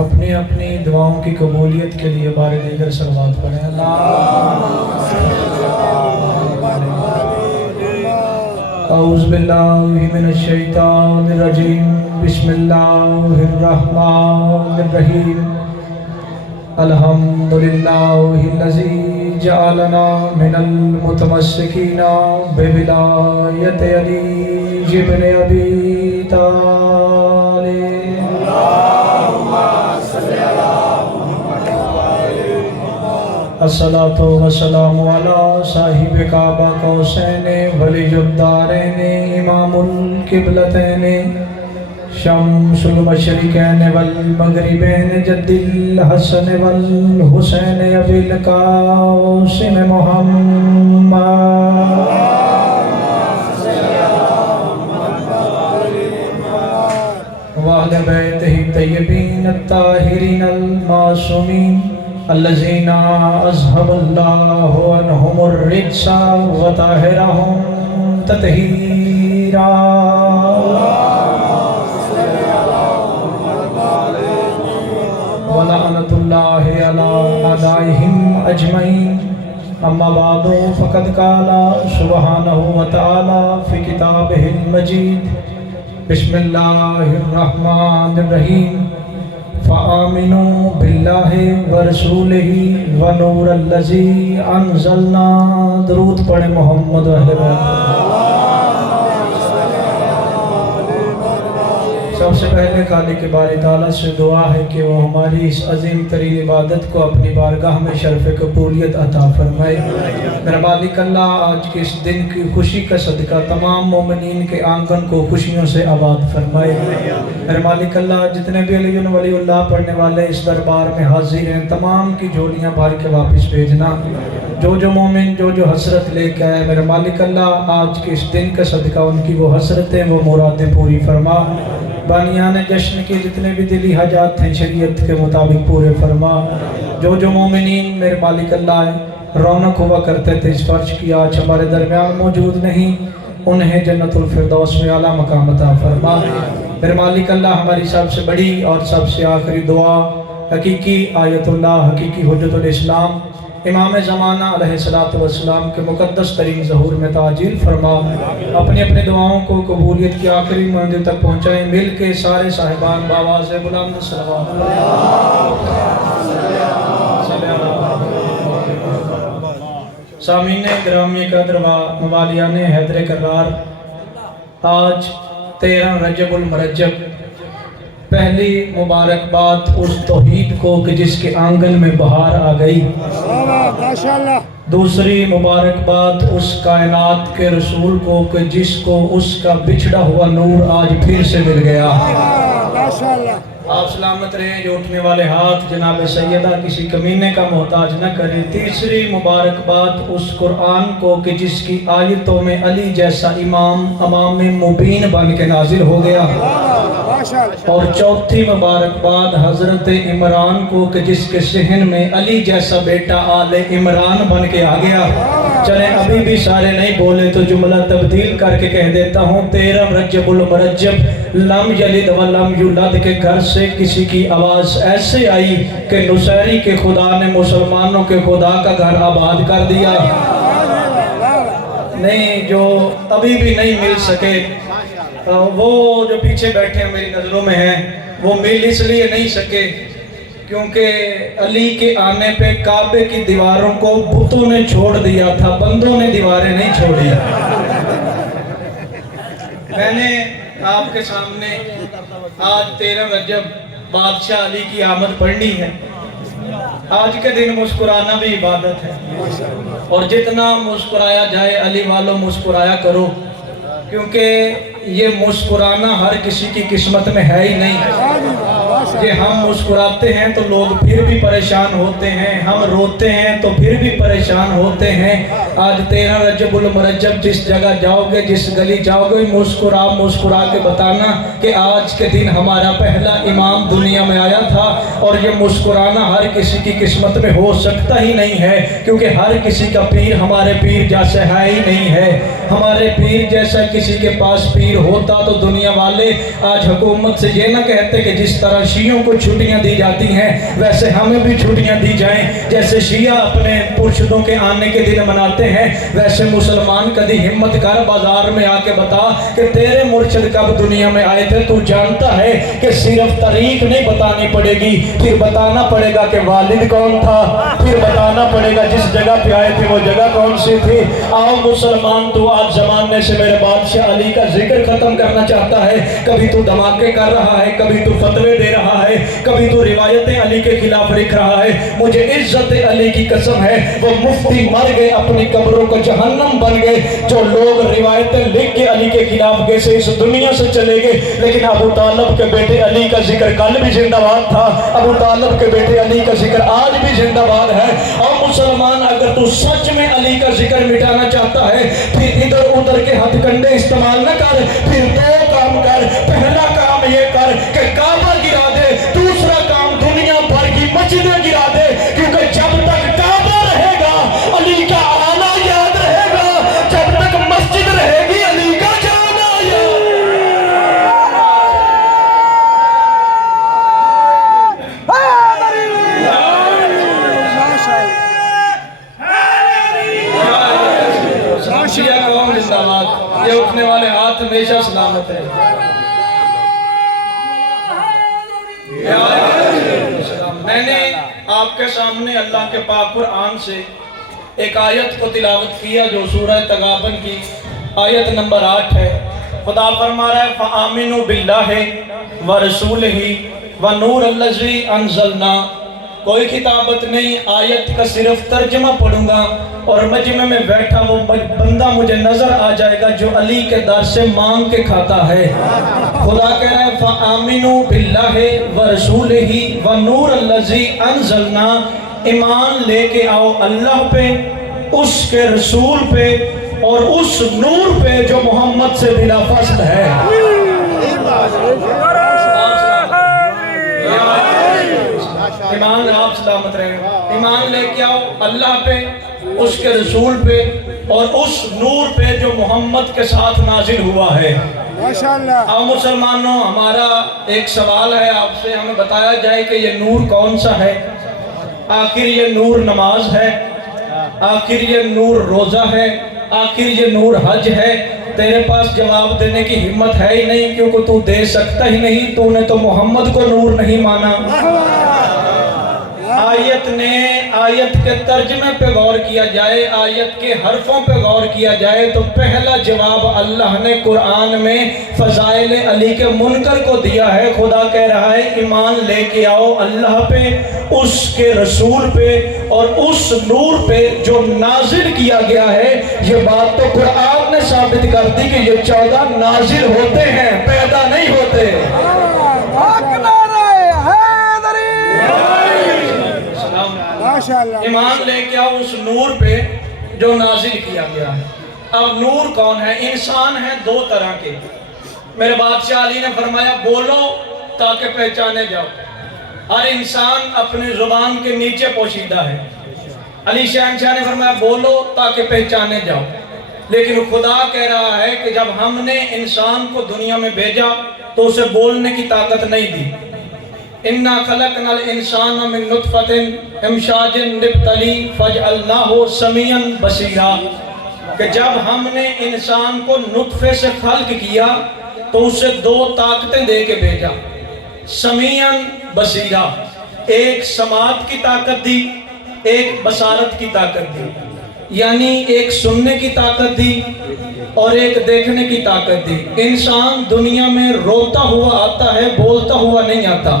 اپنی اپنی دعاؤں کی قبولیت کے لیے بار دیگر صلوات پڑھیں۔ اعوذ باللہ من الشیطان الرجیم، بسم اللہ الرحمن الرحیم۔ الحمدللہ الذی جعلنا من المتمسکین بولایت علی ابن ابی طالب۔ الصلاۃ والسلام علی صاحب کعبہ قوسین ولی الدارین امام القبلتین شمس المشرقین والمغربین جد الحسن والحسین ابی القاسم محمد وأہل بیتہ الطیبین الطاہرین المعصومین الذین اذھب اللہ عنہم الرجس وطہرہم تطہیرا۔ ولعنۃ اللہ علی اعدائہم اجمعین۔ اما بعد فقد قال سبحانہ وتعالی فی کتابہ المجید، بسم اللہ الرحمن الرحیم۔ فآمنوا باللہ ورسولہ ونور الذی انزلنا۔ درود پڑھیں محمد و اہل بیت۔ سب سے پہلے خالق باری تعالیٰ سے دعا ہے کہ وہ ہماری اس عظیم ترین عبادت کو اپنی بارگاہ میں شرف قبولیت عطا فرمائے۔ میرا مالک اللہ آج کے اس دن کی خوشی کا صدقہ تمام مومنین کے آنگن کو خوشیوں سے آباد فرمائے۔ میرا مالک اللہ جتنے بھی علی ولی اللہ پڑھنے والے اس دربار میں حاضر ہیں تمام کی جھولیاں بھر کے واپس بھیجنا۔ جو مومن جو حسرت لے کے آئے میرا مالک اللہ آج کے اس دن کا صدقہ ان کی وہ حسرتیں وہ مرادیں پوری فرما۔ بانیان جشن کے جتنے بھی دلی حاجات ہیں شریعت کے مطابق پورے فرما۔ جو مومنین میرے مالک اللہ رونق ہوا کرتے تھے اس فرش کی آج ہمارے درمیان موجود نہیں، انہیں جنت الفردوس میں اعلیٰ مقام عطا فرما۔ میرے مالک اللہ ہماری سب سے بڑی اور سب سے آخری دعا حقیقی آیت اللہ حقیقی حجت الاسلام امام زمانہ علیہ السلام کے مقدس ترین ظہور میں تعجیل فرما۔ اپنی اپنی دعاؤں کو قبولیت کی آخری منزل تک پہنچائیں۔ مل کے سارے صاحبان بآواز بلند صلوات۔ سامعین گرامی قدر و موالیان حیدر کرار، آج 13 رجب المرجب، پہلی مبارکباد اس توحید کو کہ جس کے آنگن میں بہار آ گئی، دوسری مبارکباد اس کائنات کے رسول کو کہ جس کو اس کا بچھڑا ہوا نور آج پھر سے مل گیا۔ آپ سلامت رہیں، جو اٹھنے والے ہاتھ جناب سیدہ کسی کمینے کا محتاج نہ کریں۔ تیسری مبارکباد اس قرآن کو کہ جس کی آیتوں میں علی جیسا امام مبین بن کے نازل ہو گیا۔ اور چوتھی مبارکباد حضرت عمران کو کہ جس کے صحن میں علی جیسا بیٹا آل عمران بن کے آ گیا۔ چلیں ابھی بھی سارے نہیں بولے تو جملہ تبدیل کر کے کہہ دیتا ہوں، 13 رجب المرجب لم یلد ولم یولد کے گھر سے کسی کی آواز ایسے آئی کہ نصیری کے خدا نے مسلمانوں کے خدا کا گھر آباد کر دیا۔ نہیں جو ابھی بھی نہیں مل سکے، وہ جو پیچھے بیٹھے ہیں میری نظروں میں ہیں، وہ مل اس لیے نہیں سکے کیونکہ علی کے آنے پہ کعبے کی دیواروں کو بتوں نے چھوڑ دیا تھا، بندوں نے دیواریں نہیں چھوڑی۔ میں نے آپ کے سامنے آج 13 رجب بادشاہ علی کی آمد پڑھنی ہے۔ آج کے دن مسکرانا بھی عبادت ہے، اور جتنا مسکرایا جائے علی والوں مسکرایا کرو، کیونکہ یہ مسکرانا ہر کسی کی قسمت میں ہے ہی نہیں۔ کہ ہم مسکراتے ہیں تو لوگ پھر بھی پریشان ہوتے ہیں، ہم روتے ہیں تو پھر بھی پریشان ہوتے ہیں، آج 13 رجب المرجب جس جگہ جاؤ گے، جس گلی جاؤ گے، مسکرا مسکرا کے بتانا کہ آج کے دن ہمارا پہلا امام دنیا میں آیا تھا۔ اور یہ مسکرانا ہر کسی کی قسمت میں ہو سکتا ہی نہیں ہے، کیونکہ ہر کسی کا پیر ہمارے پیر جیسا ہے ہی نہیں ہے۔ ہمارے پیر جیسا کسی کے پاس پیر ہوتا تو دنیا والے آج حکومت سے یہ نہ کہتے کہ جس طرح شیعوں کو چھٹیاں دی جاتی ہیں ویسے ہمیں بھی چھٹیاں دی جائیں۔ جیسے شیعہ اپنے مرشدوں کے آنے کے دن مناتے ہیں، ویسے مسلمان کبھی ہمت کر بازار میں آ کے بتا کہ تیرے مرشد کب دنیا میں آئے تھے۔ تو جانتا ہے کہ صرف تاریخ نہیں بتانی پڑے گی، پھر بتانا پڑے گا کہ والد کون تھا، پھر بتانا پڑے گا جس جگہ پہ آئے تھے وہ جگہ کون سی تھی۔ آؤ مسلمان، تو آج زمانے سے میرے بادشاہ علی کا ذکر ختم کرنا چاہتا ہے، کبھی تو دھماکے کر رہا ہے، کبھی تو فتوے دے رہا ہے، کبھی تو روایتیں علی کے خلاف لکھ رہا ہے۔ مجھے عزت علی کی قسم ہے، وہ مفتی مر گئے، اپنی قبروں کو جہنم بن گئے۔ جو لوگ روایتیں لکھ کے علی کے خلاف گئے سے اس دنیا سے چلے گئے، لیکن ابو طالب کے بیٹے علی کا ذکر کل بھی زندہ باد تھا، ابو طالب کے بیٹے علی کا ذکر آج بھی زندہ باد ہے۔ اور مسلمان، اگر تو سچ میں علی کا ذکر مٹانا چاہتا ہے پھر ادھر ادھر کے ہتھ کنڈے استعمال نہ کر، پھر دو کام کر۔ پہلا کام یہ کر کہ کعبہ گرا دے، دوسرا کام دنیا بھر کی مسجدیں گرا دے، کیونکہ جب تک کعبہ رہے گا علی کا آنا یاد رہے گا، جب تک مسجد رہے گی علی کا جانا یاد۔ شیعہ قوم زندہ باد، یہ اٹھنے والے ہاتھ ہمیشہ سلامت ہے۔ میں نے آپ کے سامنے اللہ کے پاک قرآن سے ایک آیت کو تلاوت کیا جو سورہ تغابن کی آیت نمبر 8 ہے۔ خدا فرما رہا ہے فَآمِنُوا بِاللَّهِ وَرَسُولِهِ وَنُورِ الَّذِي أَنزَلْنَا۔ کوئی کتابت نہیں، آیت کا صرف ترجمہ پڑھوں گا اور مجمع میں بیٹھا وہ بندہ مجھے نظر آ جائے گا جو علی کے در سے مانگ کے کھاتا ہے۔ خدا کہہ رہا ہے فَآمِنُوا بِاللَّهِ وَرَسُولِهِ وَنُورِ الَّذِي أَنزَلْنَا۔ ایمان لے کے آؤ اللہ پہ، اس کے رسول پہ اور اس نور پہ جو محمد سے بلا فاصل ہے۔ ایمان آپ سلامت رہے، ایمان لے کے آؤ اللہ پہ، اس کے رسول پہ اور اس نور پہ جو محمد کے ساتھ نازل ہوا ہے۔ آؤ مسلمانوں، ہمارا ایک سوال ہے آپ سے، ہمیں بتایا جائے کہ یہ نور کون سا ہے؟ آخر یہ نور نماز ہے؟ آخر یہ نور روزہ ہے؟ آخر یہ نور حج ہے؟ تیرے پاس جواب دینے کی ہمت ہے ہی نہیں، کیونکہ تو دے سکتا ہی نہیں، تو نے تو محمد کو نور نہیں مانا۔ آیت کے ترجمے پہ غور کیا جائے، آیت کے حرفوں پہ غور کیا جائے تو پہلا جواب اللہ نے قرآن میں فضائل علی کے منکر کو دیا ہے۔ خدا کہہ رہا ہے ایمان لے کے آؤ اللہ پہ، اس کے رسول پہ اور اس نور پہ جو نازل کیا گیا ہے۔ یہ بات تو قرآن نے ثابت کر دی کہ یہ 14 نازل ہوتے ہیں، پیدا نہیں ہوتے۔ ایمان لے کے آؤ اس نور پہ جو نازل کیا گیا ہے۔ اب نور کون ہے؟ انسان ہیں دو طرح کے۔ میرے بادشاہ علی نے فرمایا بولو تاکہ پہچانے جاؤ۔ ہر انسان اپنے زبان کے نیچے پوشیدہ ہے۔ علی شہنشاہ نے فرمایا بولو تاکہ پہچانے جاؤ، لیکن خدا کہہ رہا ہے کہ جب ہم نے انسان کو دنیا میں بھیجا تو اسے بولنے کی طاقت نہیں دی۔ اِنَّا خَلَقْنَا الْإِنسَانَ مِن نُطْفَةٍ اَمْشَاجٍ نَبْتَلِيهِ فَجْعَلْنَاهُ سَمِيعًا بَصِيرًا کہ جب ہم نے انسان کو نطفے سے خلق کیا تو اسے دو طاقتیں دے کے بھیجا، سمیعاً بصیرا، ایک سماعت کی طاقت دی، ایک بصارت کی طاقت دی، یعنی ایک سننے کی طاقت دی اور ایک دیکھنے کی طاقت دی۔ انسان دنیا میں روتا ہوا آتا ہے، بولتا ہوا نہیں آتا۔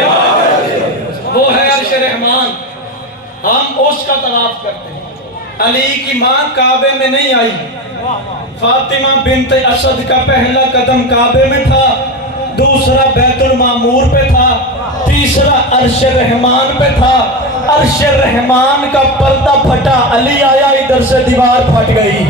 وہ ہے عرش رحمان، ہم اس کا طواف کرتے ہیں۔ علی کی ماں کعبے میں نہیں آئی، فاطمہ بنت اسد کا پہلا قدم کعبے میں تھا، دوسرا بیت المعمور پہ تھا، تیسرا عرش رحمان پہ تھا۔ عرش رحمان کا پردہ پھٹا، علی آیا، ادھر سے دیوار پھٹ گئی۔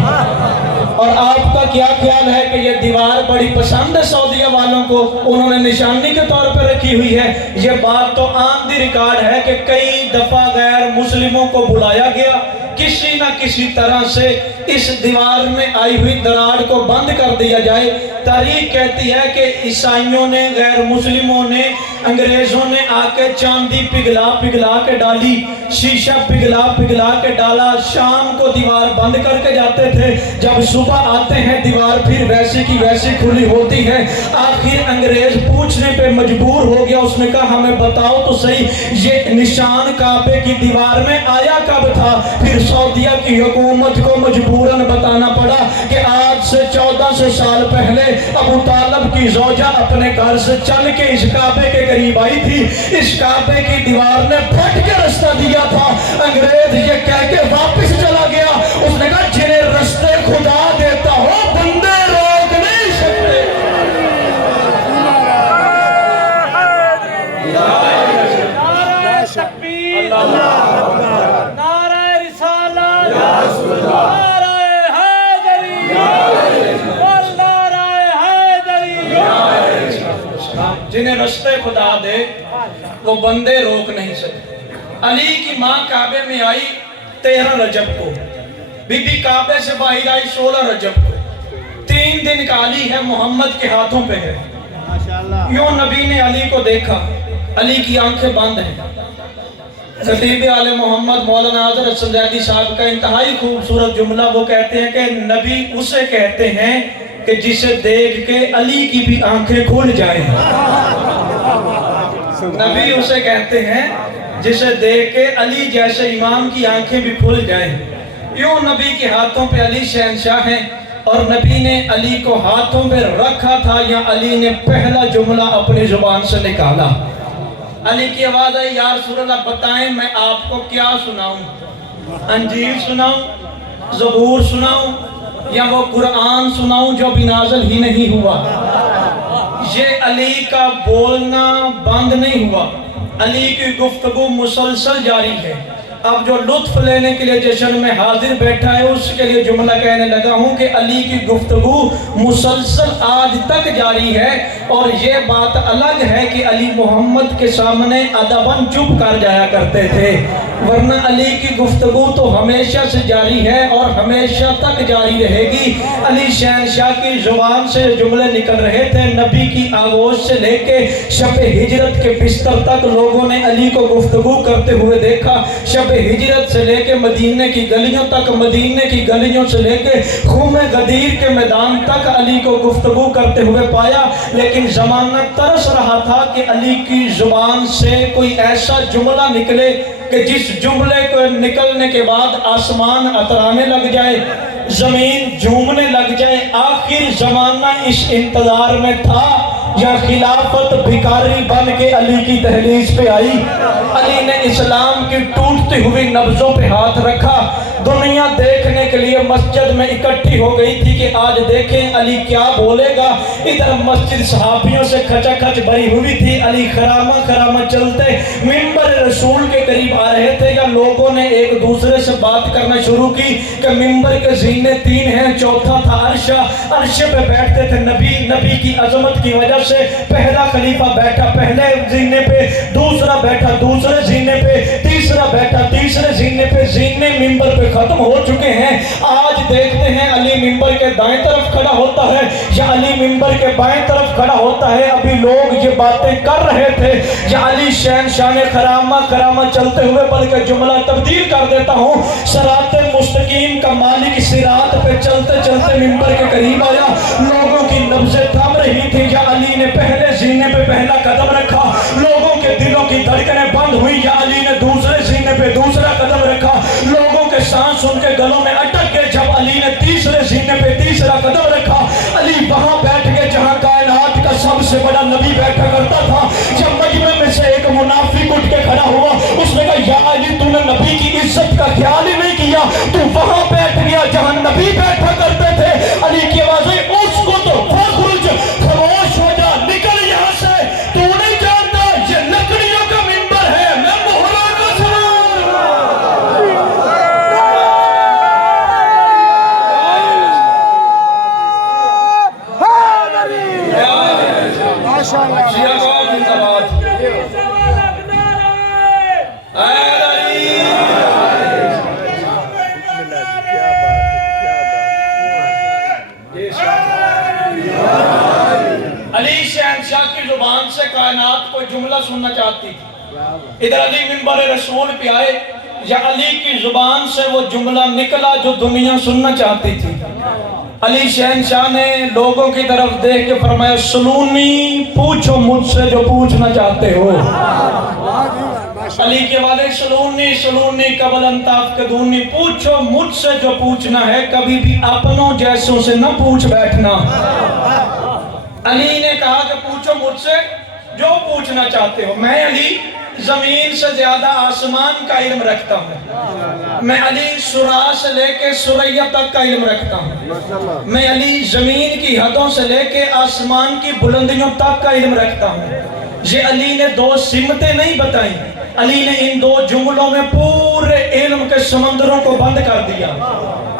اور آپ کا کیا خیال ہے کہ یہ دیوار بڑی پسند ہے سعودیہ والوں کو، انہوں نے نشانی کے طور پر رکھی ہوئی ہے؟ یہ بات تو عام دی ریکارڈ ہے کہ کئی دفعہ غیر مسلموں کو بلایا گیا، کسی نہ کسی طرح سے اس دیوار میں آئی ہوئی دراڑ کو بند کر دیا جائے۔ تاریخ کہتی ہے کہ عیسائیوں نے، غیر مسلموں نے، انگریزوں نے آ کے چاندی پگھلا پگھلا کے ڈالی، شیشہ پگھلا پگھلا کے ڈالا، شام کو دیوار بند کر کے جاتے تھے، جب صبح آتے ہیں دیوار پھر ویسی کی ویسی کھلی ہوتی ہے۔ آخر انگریز پوچھنے پہ مجبور ہو گیا، اس نے کہا ہمیں بتاؤ تو صحیح یہ نشان کعبے کی دیوار میں آیا کب تھا؟ پھر سعودیہ کی حکومت کو مجبوراً بتانا پڑا کہ آج سے 1400 سال پہلے ابو طالب کی زوجہ اپنے گھر سے چل کے اس کعبے کے قریب آئی تھی، اس کعبے کی دیوار نے پھٹ کے رستہ دیا تھا۔ انگریز یہ کہہ کے واپس چلا گیا، اس نے کہا جنہیں رستے خدا دیتا ہو بندے روک نہیں سکتے۔ نعرہ تکبیر، نعرہ رسالت، نعرہ حیدری، نعرہ حیدری۔ جنہیں رستے خدا دے وہ بندے روک نہیں سکتے۔ علی کی ماں کعبے میں آئی 13 رجب کو، بی بی کعبے سے باہر آئی 16 رجب کو۔ 3 دن کا علی ہے، محمد کے ہاتھوں پہ ہے۔ یوں نبی نے علی کو دیکھا، علی کی آنکھیں بند ہیں۔ خطیب آل محمد مولانا حضرت سنجیدی صاحب کا انتہائی خوبصورت جملہ، وہ کہتے ہیں کہ نبی اسے کہتے ہیں کہ جسے دیکھ کے علی کی بھی آنکھیں کھل جائیں۔ نبی اسے کہتے ہیں جسے دیکھ کے علی جیسے امام کی آنکھیں بھی کھل جائیں۔ یوں نبی کے ہاتھوں پہ علی شہنشاہ ہیں، اور نبی نے علی کو ہاتھوں پہ رکھا تھا یا علی نے پہلا جملہ اپنی زبان سے نکالا؟ علی کی آواز آئی، یا رسول اللہ بتائیں میں آپ کو کیا سناؤں؟ انجیل سناؤں، زبور سناؤں، یا وہ قرآن سناؤں جو بھی نازل ہی نہیں ہوا؟ یہ علی کا بولنا بند نہیں ہوا، علی کی گفتگو مسلسل جاری ہے۔ اب جو لطف لینے کے لیے جشن میں حاضر بیٹھا ہے اس کے لیے جملہ کہنے لگا ہوں کہ علی کی گفتگو مسلسل آج تک جاری ہے، اور یہ بات الگ ہے کہ علی محمد کے سامنے ادباً چپ کر جایا کرتے تھے، ورنہ علی کی گفتگو تو ہمیشہ سے جاری ہے اور ہمیشہ تک جاری رہے گی۔ علی شہنشاہ کی زبان سے جملے نکل رہے تھے، نبی کی آغوش سے لے کے شب ہجرت کے بستر تک لوگوں نے علی کو گفتگو کرتے ہوئے دیکھا، شب ہجرت سے لے کے مدینے کی گلیوں تک، مدینے کی گلیوں سے لے کے خون غدیر کے میدان تک علی کو گفتگو کرتے ہوئے پایا، لیکن زمانہ ترس رہا تھا کہ علی کی زبان سے کوئی ایسا جملہ نکلے کہ جس جملے کو نکلنے کے بعد آسمان اترانے لگ جائے، زمین جھومنے لگ جائے۔ آخر زمانہ اس انتظار میں تھا یا خلافت بھکاری بن کے علی کی دہلیز پہ آئی۔ علی نے اسلام کی ٹوٹتی ہوئی نبضوں پہ ہاتھ رکھا، دنیا دیکھنے کے لیے مسجد میں اکٹھی ہو گئی تھی کہ آج دیکھیں علی کیا بولے گا۔ ادھر مسجد صحابیوں سے کھچا کھچ بھری ہوئی تھی، علی خرامہ خرامہ چلتے ممبر رسول کے قریب آ رہے تھے، یا لوگوں نے ایک دوسرے سے بات کرنا شروع کی کہ ممبر کے زینے 3 ہیں، چوتھا تھا عرشہ، عرشے پہ بیٹھتے تھے نبی کی عظمت کی وجہ سے پہلا خلیفہ بیٹھا پہلے زینے پہ، دوسرا بیٹھا دوسرے زینے پہ، تیسرا بیٹھا تیسرے زینے پہ۔ زینے ممبر پہ ختم ہو چکے ہیں، آج دیکھتے ہیں علی ممبر کے دائیں طرف کھڑا ہوتا ہے یا علی ممبر کے بائیں طرف کھڑا ہوتا ہے۔ ابھی لوگ یہ باتیں کر رہے تھے یا علی شہنشاہ نے خرامہ خرامہ چلتے ہوئے، بلکہ جملہ تبدیل کر دیتا ہوں، صراط مستقیم کا مالک صراط پہ چلتے چلتے ممبر کے قریب آیا، لوگوں کی نبضیں تھم رہی تھی، یا علی نے پہلے زینے پہ پہلا قدم رکھا، لوگوں کے دلوں کی دھڑکنیں بند ہوئی، یا علی نے دوسرے زینے پہ دوسرا قدم رکھا، لوگوں کے سانس ان کے گلوں میں اٹک گئے۔ جب علی نے تیسرے زینے پہ تیسرا قدم رکھا، علی وہاں بیٹھ گئے جہاں کائنات کا سب سے بڑا نبی بیٹھا کرتا تھا۔ جب مجمع میں سے ایک علی شہنشاہ کی زبان سے کائنات کو جملہ سننا چاہتی تھی. ادھر علی منبر رسول پہ آئے, یا علی کی زبان سے وہ جملہ نکلا جو دنیا سننا چاہتی تھی. علی شہنشاہ نے لوگوں کی طرف دیکھ کے فرمایا سلونی, پوچھو مجھ سے جو پوچھنا چاہتے ہو. علی کے والے سلونی سلونی قبل ان تفقدونی, پوچھو مجھ سے جو پوچھنا ہے, کبھی بھی اپنوں جیسوں سے نہ پوچھ بیٹھنا. علی نے کہا کہ پوچھو مجھ سے جو پوچھنا چاہتے ہو. میں علی زمین سے زیادہ آسمان کا علم رکھتا ہوں. میں علی سرا سے لے کے سریہ تک کا علم رکھتا ہوں. میں علی زمین کی حدوں سے لے کے آسمان کی بلندیوں تک کا علم رکھتا ہوں. یہ علی نے دو سمتیں نہیں بتائیں, علی نے ان دو جملوں میں پورے علم کے سمندروں کو بند کر دیا.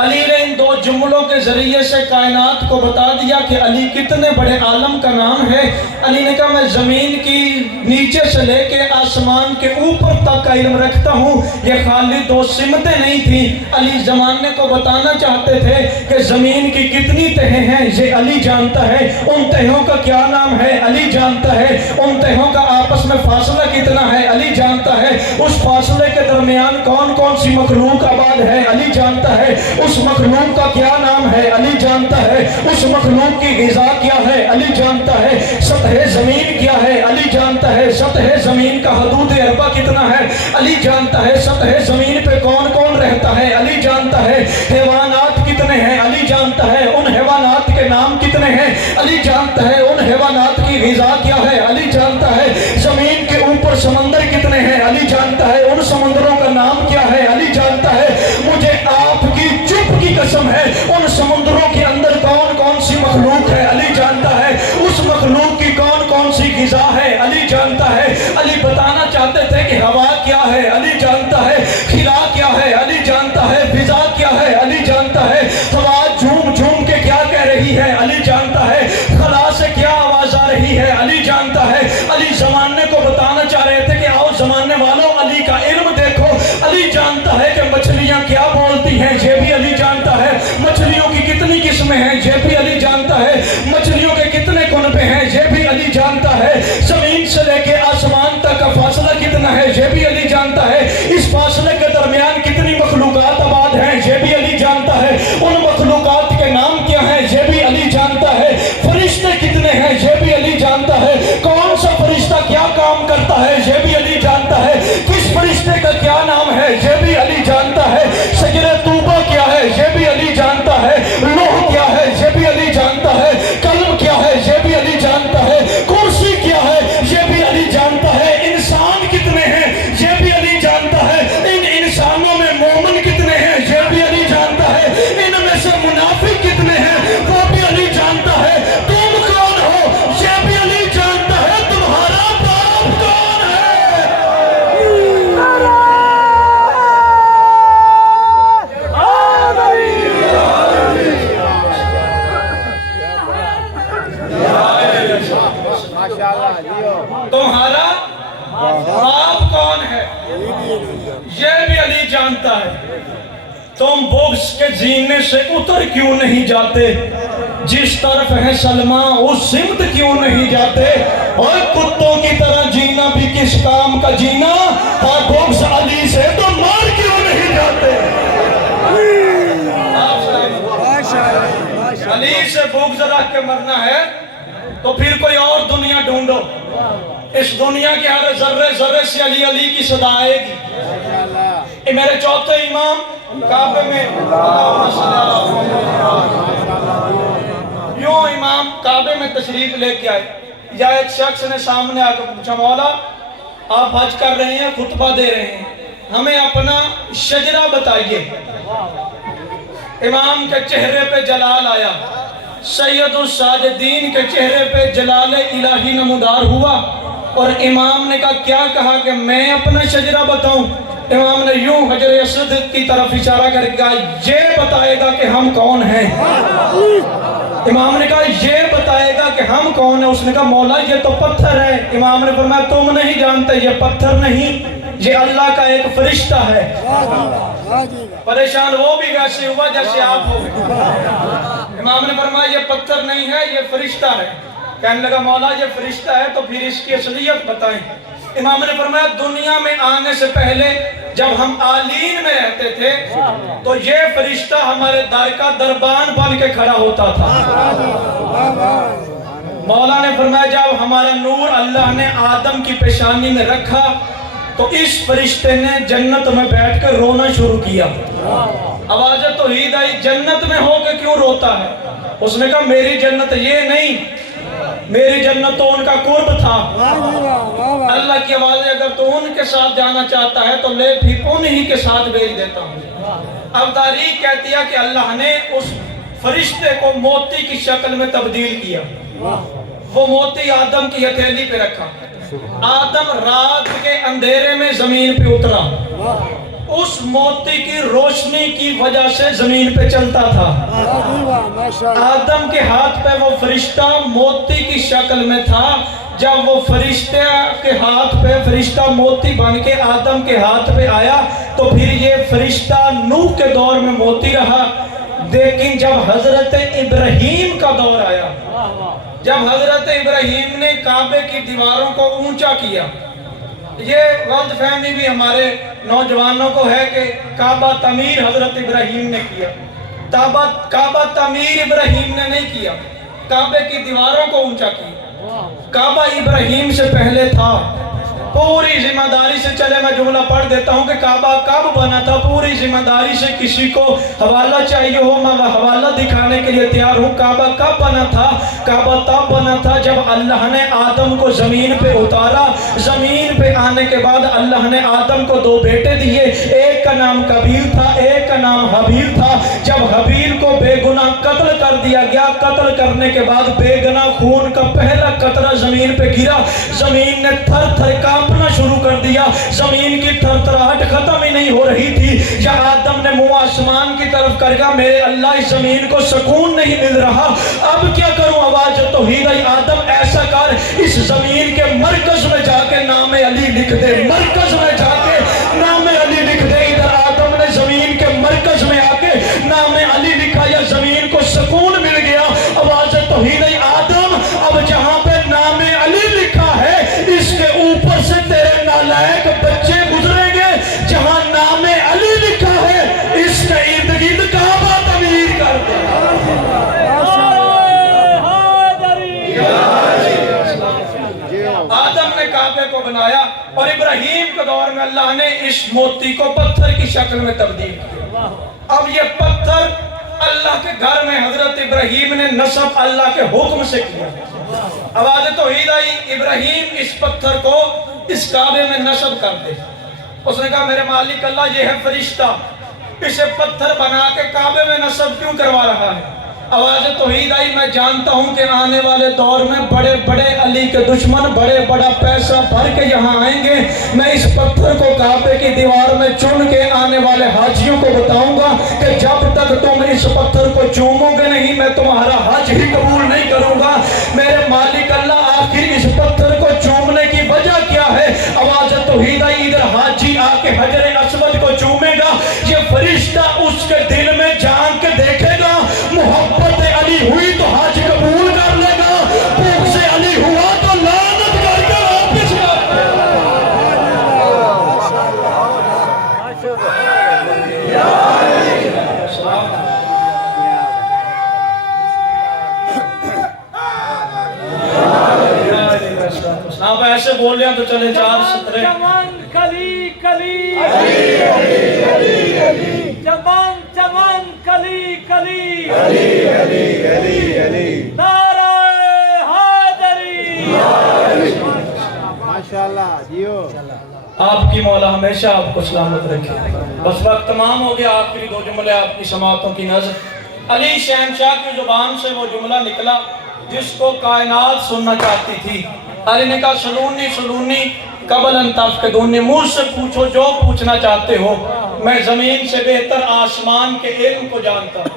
علی نے ان دو جملوں کے ذریعے سے کائنات کو بتا دیا کہ علی کتنے بڑے عالم کا نام ہے. علی نے کہا میں زمین کی نیچے سے لے کے آسمان کے اوپر تک کا علم رکھتا ہوں. یہ خالی دو سمتیں نہیں تھیں, علی زمانے کو بتانا چاہتے تھے کہ زمین کی کتنی تہیں ہیں یہ علی جانتا ہے. ان تہوں کا کیا نام ہے علی جانتا ہے. ان تہوں کا آپس میں فاصلہ کتنا ہے علی جانتا ہے. اس فاصلے کے درمیان کون کون سی مخلوق آباد ہے علی جانتا ہے. اس مخلوق کا کیا نام ہے علی جانتا ہے. اس مخلوق کی غذا کیا ہے علی جانتا ہے. سطح زمین کیا ہے علی جانتا ہے. سطح زمین کا حدود اربع کتنا ہے علی جانتا ہے. سطح زمین پہ کون کون رہتا ہے علی جانتا ہے. حیوانات کتنے ہیں علی جانتا ہے. ان حیوانات کے نام کتنے ہیں علی جانتا ہے. ان حیوانات کی غذا کیا ہے علی جانتا ہے. زمین کے اوپر سمندر کتنے ہیں علی جانتا ہے. ان سمندروں کا نام کیا ہے علی جانتا ہے. مجھے آپ کی چپ کی قسم ہے, ان سمندروں کے اندر کون کون سی مخلوق ہے علی جانتا ہے. اس مخلوق کی کون کون سی غذا ہے علی جانتا ہے. علی بتانا چاہتے تھے کہ ہوا کیا ہے علی جانتا ہے. خلا کیا ہے علی جانتا ہے. فضا کیا ہے علی جانتا ہے. ہوا جھوم جھوم کے کیا کہہ رہی ہے علی جانتا ہے. خلا سے کیا آواز آ رہی ہے علی جانتا ہے. علی زمانے کو بتانا چاہ رہے تھے کہ آؤ زمانے والوں علی کا علم دیکھو. علی جانتا ہے کہ مچھلیاں کیا بولتی ہیں یہ بھی علی جانتا ہے. مچھلیوں کی کتنی قسمیں ہیں یہ بھی علی جانتا ہے. مچھلیوں کے کتنے کنبے ہیں یہ بھی علی جانتا ہے. زمین سے لے کے آسمان تک کا فاصلہ کتنا ہے یہ بھی علی جانتا ہے. اس فاصلے کے درمیان کتنی مخلوقات آباد ہیں یہ بھی علی جانتا ہے. ان مخلوقات کے نام کیا ہیں یہ بھی علی جانتا ہے. فرشتے کتنے ہیں یہ بھی علی جانتا ہے. کون سا فرشتہ کیا کام کرتا ہے یہ بھی علی جانتا ہے. کس فرشتے کا کیا نام ہے یہ بھی علی جانتا ہے. شجرہ طوبہ کیا ہے یہ بھی علی جانتا ہے. لوح کیا ہے یہ بھی علی جانتا ہے. قلم کیا ہے یہ بھی علی جانتا ہے. کرسی کیا ہے یہ بھی علی جانتا ہے. انسان کتنے ہیں یہ بھی علی جانتا ہے. ان انسانوں میں مومن کتنے ہیں یہ بھی علی جانتا ہے. ان میں سے منافق کتنے ہیں وہ بھی علی جانتا ہے. تم کون ہو یہ بھی علی جانتا ہے. تمہارا باپ کون ہے. تمہارا باپ کون ہے یہ بھی علی جانتا ہے. تم بغض کے زینے سے اتر کیوں نہیں جاتے. جس طرف ہے سلمہ اس سمت کیوں نہیں جاتے. اور کتوں کی طرح جینا بھی کس کام کا جینا. اور بغض علی سے تو مار کیوں نہیں جاتے. علی سے بغض رکھ کے مرنا ہے تو پھر کوئی اور دنیا ڈھونڈو. اس دنیا کے ہر ذرے ذرے سے علی علی کی صدا آئے گی. میرے چوتھے امام کعبے میں یوں امام کعبے میں تشریف لے کے آئے. یا ایک شخص نے سامنے آ کر پوچھا مولا آپ حج کر رہے ہیں خطبہ دے رہے ہیں ہمیں اپنا شجرہ بتائیے. امام کے چہرے پہ جلال آیا. سید الساجدین کے چہرے پہ جلال الہی نمودار ہوا. اور امام نے کہا کہا کہ میں اپنا شجرہ بتاؤں. امام نے یوں حجر اسود کی طرف اشارہ کر کے کہا یہ بتائے گا کہ ہم کون ہیں. امام نے کہا یہ بتائے گا کہ ہم کون ہیں. اس نے کہا مولا یہ تو پتھر ہے. امام نے فرمایا تم نہیں جانتے یہ پتھر نہیں یہ اللہ کا ایک فرشتہ ہے۔ پریشان وہ بھی ویسے ہوا جیسے آپ ہو گئے۔ امام نے فرمایا یہ پتھر نہیں ہے، یہ فرشتہ ہے۔ کہنے لگا مولا یہ فرشتہ ہے تو پھر اس کی اصلیت بتائیں۔ امام نے فرمایا دنیا میں آنے سے پہلے جب ہم آلین میں رہتے تھے تو یہ فرشتہ ہمارے در کا دربان بن کے کھڑا ہوتا تھا۔ مولا نے فرمایا جب ہمارا نور اللہ نے آدم کی پیشانی میں رکھا تو اس فرشتے نے جنت میں بیٹھ کر رونا شروع کیا۔ آواز توحید آئی، جنت میں ہو کے کیوں روتا ہے؟ اس نے کہا میری جنت یہ نہیں، میری جنت تو ان کا قرب تھا۔ اللہ کی آواز ہے اگر تو ان کے ساتھ جانا چاہتا ہے تو لے پھر انہی کے ساتھ بھیج دیتا ہوں۔ اب تاریخ کہتی ہے کہ اللہ نے اس فرشتے کو موتی کی شکل میں تبدیل کیا۔ وہ موتی آدم کی ہتھیلی پہ رکھا۔ آدم رات کے اندھیرے میں زمین پہ اترا، اس موتی کی روشنی کی وجہ سے زمین پہ چلتا تھا۔ آدم کے ہاتھ پہ وہ فرشتہ موتی کی شکل میں تھا۔ جب وہ فرشتے کے ہاتھ پہ فرشتہ موتی بن کے آدم کے ہاتھ پہ آیا تو پھر یہ فرشتہ نوح کے دور میں موتی رہا۔ لیکن جب حضرت ابراہیم کا دور آیا، جب حضرت ابراہیم نے کعبے کی دیواروں کو اونچا کیا، یہ غلط فہمی بھی ہمارے نوجوانوں کو ہے کہ کعبہ تعمیر حضرت ابراہیم نے کیا۔ کعبہ تعمیر ابراہیم نے نہیں کیا، کعبے کی دیواروں کو اونچا کیا۔ کعبہ ابراہیم سے پہلے تھا۔ پوری ذمہ داری سے چلے میں جملہ پڑھ دیتا ہوں کہ کعبہ کب بنا تھا، پوری ذمہ داری سے کسی کو حوالہ چاہیے ہو میں حوالہ دکھانے کے لیے تیار ہوں۔ کعبہ کب بنا تھا؟ کعبہ تب بنا تھا جب اللہ نے آدم کو زمین پہ اتارا۔ زمین پہ آنے کے بعد اللہ نے آدم کو دو بیٹے دیے، ایک کا نام قابیل تھا، ایک کا نام حابیل تھا۔ جب حابیل کو بے گناہ قتل کر دیا گیا، قتل کرنے کے بعد بے گناہ خون کا پہلا قطرہ زمین پہ گرا، زمین نے تھر تھر کانپنا شروع کر دیا۔ زمین کی تھرتھراہٹ ختم ہی نہیں ہو رہی تھی۔ یا آدم نے منہ آسمان کی طرف کر گیا میرے اللہ اس زمین کو سکون نہیں مل رہا، اب کیا کروں؟ آواز توحید آئی، آدم ایسا کر اس زمین کے مرکز میں جا کے نام علی لکھ دے، مرکز میں جا کے نام علی لکھ دے۔ ادھر آدم نے زمین کے مرکز میں آ کے نام علی لکھا، یا زمین کو سکون مل گیا۔ آواز توحید آئی، آدم اب جہاں پہ نام علی لکھا ہے اس کے اوپر سے تیرے نالائق بچے گزریں گے، جہاں نام علی لکھا ہے اس کے ارد گرد کعبہ تعمیر کر دے۔ آدم نے کعبے کو بنایا اور ابراہیم کے دور میں اللہ نے اس موتی کو پتھر کی شکل میں تبدیل کیا۔ اب یہ پتھر اللہ کے گھر میں حضرت ابراہیم نے نصب اللہ کے حکم سے کیا۔ آواز توحید آئی، ابراہیم اس پتھر کو اس کعبے میں نصب کر دے۔ اس نے کہا میرے مالک اللہ یہ ہے فرشتہ، اسے پتھر بنا کے کعبے میں نصب کیوں کروا رہا ہے؟ آواز توحید آئی، میں جانتا ہوں کہ آنے والے دور میں بڑے بڑے علی کے دشمن بڑے بڑا پیسہ بھر کے یہاں آئیں گے، میں اس پتھر کو کعبے کی دیوار میں چن کے آنے والے حاجیوں کو بتاؤں گا کہ جب تک تم اس پتھر کو چومو گے نہیں میں تمہارا حج ہی قبول نہیں کروں گا۔ میرے مالک اللہ آخر اس پتھر کو چومنے کی وجہ کیا ہے؟ آواز توحید آئی، ادھر حاجی آ کے حجر اسود کو چومے گا، یہ فرشتہ اس کے دل میں جان کے دیکھے گا، محبت علی ہوئی تو حج قبول کر لے گا، بھوک سے علی ہوا تو لعنت کر کے واپس کر دے گا۔ آپ ایسے بول لیا تو چلے چار سترے جوان کلی کلی جوان جوان کلی کلی نعرہ حیدری۔ ماشاءاللہ جیو۔ آپ کی مولا ہمیشہ آپ کو سلامت رکھے۔ بس وقت تمام ہو گیا، آخری دو جملے آپ کی سماعتوں کی نظر۔ علی شہنشاہ کی زبان سے وہ جملہ نکلا جس کو کائنات سننا چاہتی تھی۔ علی نے کہا سلونی سلونی قبل ان تفقدونی، مجھ سے پوچھو جو پوچھنا چاہتے ہو، میں زمین سے بہتر آسمان کے علم کو جانتا ہوں۔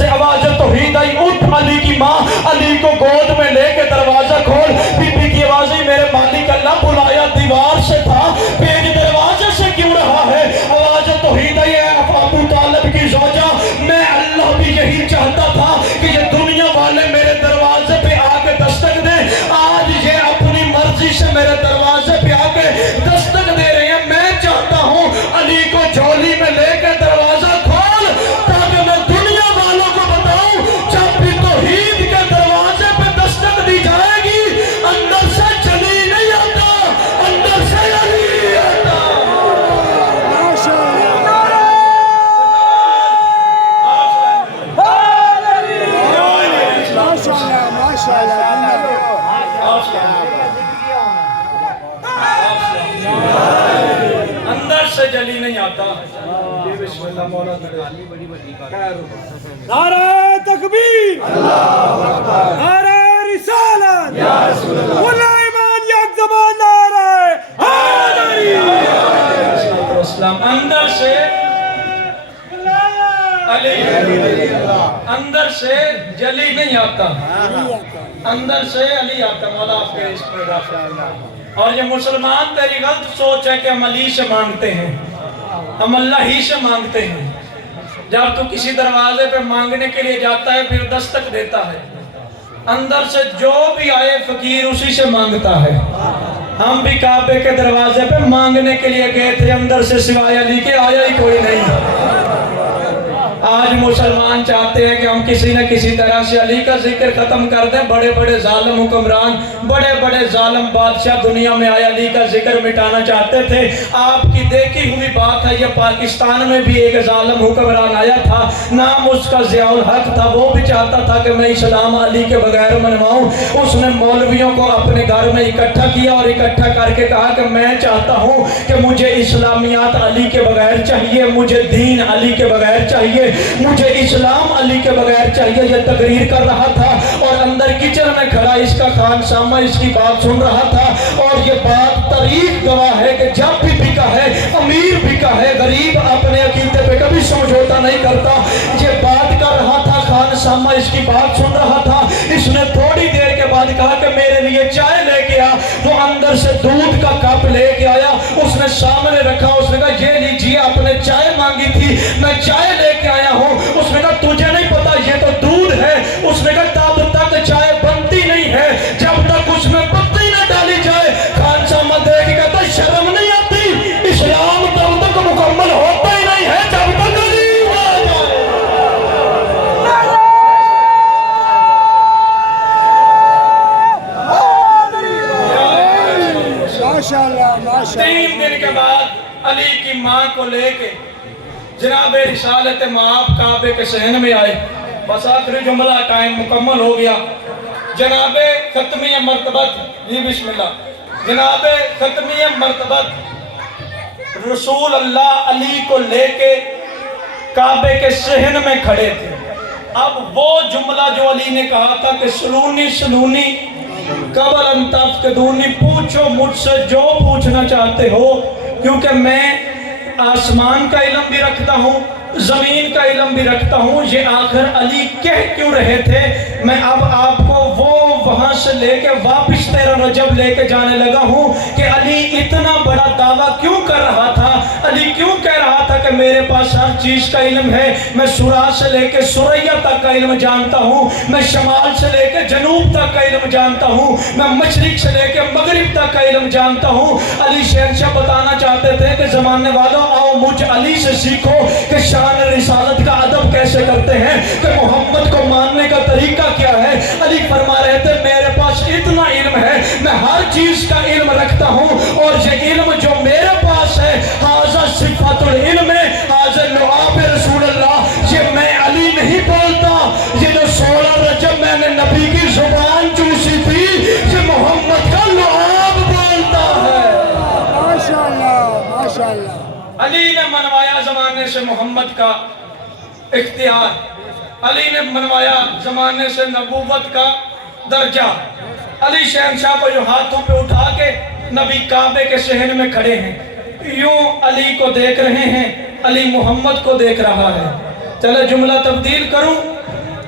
سے آواز توحید آئی، اٹھ علی کی ماں، علی کو گود میں لے کے دروازہ کھول۔ بی بی کی آواز آئی، میرے مالک اللہ بلایا دیوار سے تھا، پیج دروازے سے کیوں رہا ہے؟ آواز توحید آئی، اے ابو طالب کی زوجہ، میں اللہ بھی یہی چاہتا تھا کہ یہ دنیا والے میرے دروازے پہ آ کے دستک دیں، آج یہ اپنی مرضی سے میرے دروازے پہ آ کے دستک دے رہے ہیں۔ میں چاہتا ہوں علی کو جھولی میں لے کے دروازہ کھول، تاکہ میں دنیا والوں کو بتاؤں جب بھی توحید کے دروازے پہ دستک دی جائے گی، اندر سے جلی نہیں آتا، اندر سے علی آتا۔ اندر سے جلی نہیں آتا۔ بسم اللہ مولا نعرہ تکبیر، نعرہ رسالت، کل ایمان یک زبان، نعرہ حیدری۔ اسلام اندر سے علی، اندر سے جلی نہیں آتا، اندر سے علی آتا۔ مولا آپ کے اس پر غفر۔ اور یہ مسلمان تیری غلط سوچ ہے کہ ہم علی سے مانگتے ہیں، ہم اللہ ہی سے مانگتے ہیں۔ جب تو کسی دروازے پہ مانگنے کے لیے جاتا ہے پھر دستک دیتا ہے، اندر سے جو بھی آئے فقیر اسی سے مانگتا ہے۔ ہم بھی کعبے کے دروازے پہ مانگنے کے لیے گئے تھے، اندر سے سوائے علی کے آیا ہی کوئی نہیں۔ آج مسلمان چاہتے ہیں کہ ہم کسی نہ کسی طرح سے علی کا ذکر ختم کر دیں۔ بڑے بڑے ظالم حکمران، بڑے بڑے ظالم بادشاہ دنیا میں آئے علی کا ذکر مٹانا چاہتے تھے۔ آپ کی دیکھی ہوئی بات ہے، یہ پاکستان میں بھی ایک ظالم حکمران آیا تھا، نام اس کا ضیاء الحق تھا۔ وہ بھی چاہتا تھا کہ میں اسلام علی کے بغیر منواؤں۔ اس نے مولویوں کو اپنے گھر میں اکٹھا کیا اور اکٹھا کر کے کہا کہ میں چاہتا ہوں کہ مجھے اسلامیات علی کے بغیر چاہیے، مجھے دین علی کے بغیر چاہیے، مجھے اسلام علی کے بغیر چاہیے۔ یہ تقریر کر رہا تھا اور اندر کچن میں کھڑا اس کا خان سامہ اس کی بات سن رہا تھا، اور یہ بات تاریخ گواہ ہے کہ جب بھی بکا ہے، امیر بکا ہے، غریب اپنے عقیدے پہ کبھی سمجھوتا نہیں کرتا۔ یہ بات کر رہا تھا، خان سامہ اس کی بات سن رہا تھا۔ اس نے تھوڑی دیر کے بعد کہا کہ میرے لیے چائے لے کے آ۔ وہ اندر سے دودھ کا کپ لے کے آیا، اس نے سامنے رکھا، اس نے کہا یہ لیجیے، آپ نے چائے مانگی تھی، میں چائے لے کے آیا ہوں۔ اس نے کہا تجھے نہیں پتا یہ تو دودھ ہے۔ اس نے کہا تب تک چائے بنتی نہیں ہے جب تک اس میں پتی نہ ڈالی جائے۔ خان سامہ دیکھ کے کہتا شرم نہیں آتی، اسلام تب تک مکمل ہوتا ہی نہیں ہے جب تک علی آ جائے۔ ماشاءاللہ، ماشاءاللہ۔ 3 دن کے بعد علی کی ماں کو لے کے جناب رسالت مآب کعبے کے صحن میں آئے۔ بس آخری جملہ ٹائم مکمل ہو گیا۔ جناب ختمی مرتبت، جی بسم اللہ، جناب ختمی مرتبت رسول اللہ علی کو لے کے کعبے کے صحن میں کھڑے تھے۔ اب وہ جملہ جو علی نے کہا تھا کہ سلونی سلونی قبل ان تفقدونی، پوچھو مجھ سے جو پوچھنا چاہتے ہو، کیونکہ میں آسمان کا علم بھی رکھتا ہوں، زمین کا علم بھی رکھتا ہوں۔ یہ آخر علی کہہ کیوں رہے تھے، میں اب آپ کو وہ وہاں سے لے کے واپس 13 رجب لے کے جانے لگا ہوں کہ علی اتنا بڑا دعویٰ کیوں کر رہا تھا، علی کیوں کہہ رہا تھا کہ میرے پاس ہر چیز کا علم ہے، میں سورا سے لے کے سوریا تک کا علم جانتا ہوں، میں شمال سے لے کے جنوب تک کا علم جانتا ہوں، میں مشرق سے لے کے مغرب تک کا علم جانتا ہوں۔ علی شہنشاہ بتانا چاہتے تھے کہ زمانے والوں آؤ مجھ علی سے سیکھو کہ شان رسالت کا ادب کیسے کرتے ہیں، کہ محمد کو ماننے کا طریقہ کیا ہے۔ علی فرما رہے تھے میرے پاس اتنا علم ہے، میں ہر چیز کا علم رکھتا ہوں، اور یہ علم جو میرے پاس ہے حاضر صفات العلم ہے، حاضر لعاب رسول اللہ، یہ میں علی نہیں بولتا، یہ جو 16 رجب میں نے نبی کی زبان چوسی تھی یہ محمد کا لعاب بولتا ہے۔ ماشاءاللہ، ماشاءاللہ۔ علی نے منوایا زمانے سے محمد کا اختیار، علی نے منوایا زمانے سے نبوت کا درجہ۔ علی شہنشاہ کو جو ہاتھوں پہ اٹھا کے نبی کعبے کے صحن میں کھڑے ہیں، یوں علی کو دیکھ رہے ہیں، علی محمد کو دیکھ رہا ہے۔ چلے جملہ تبدیل کروں،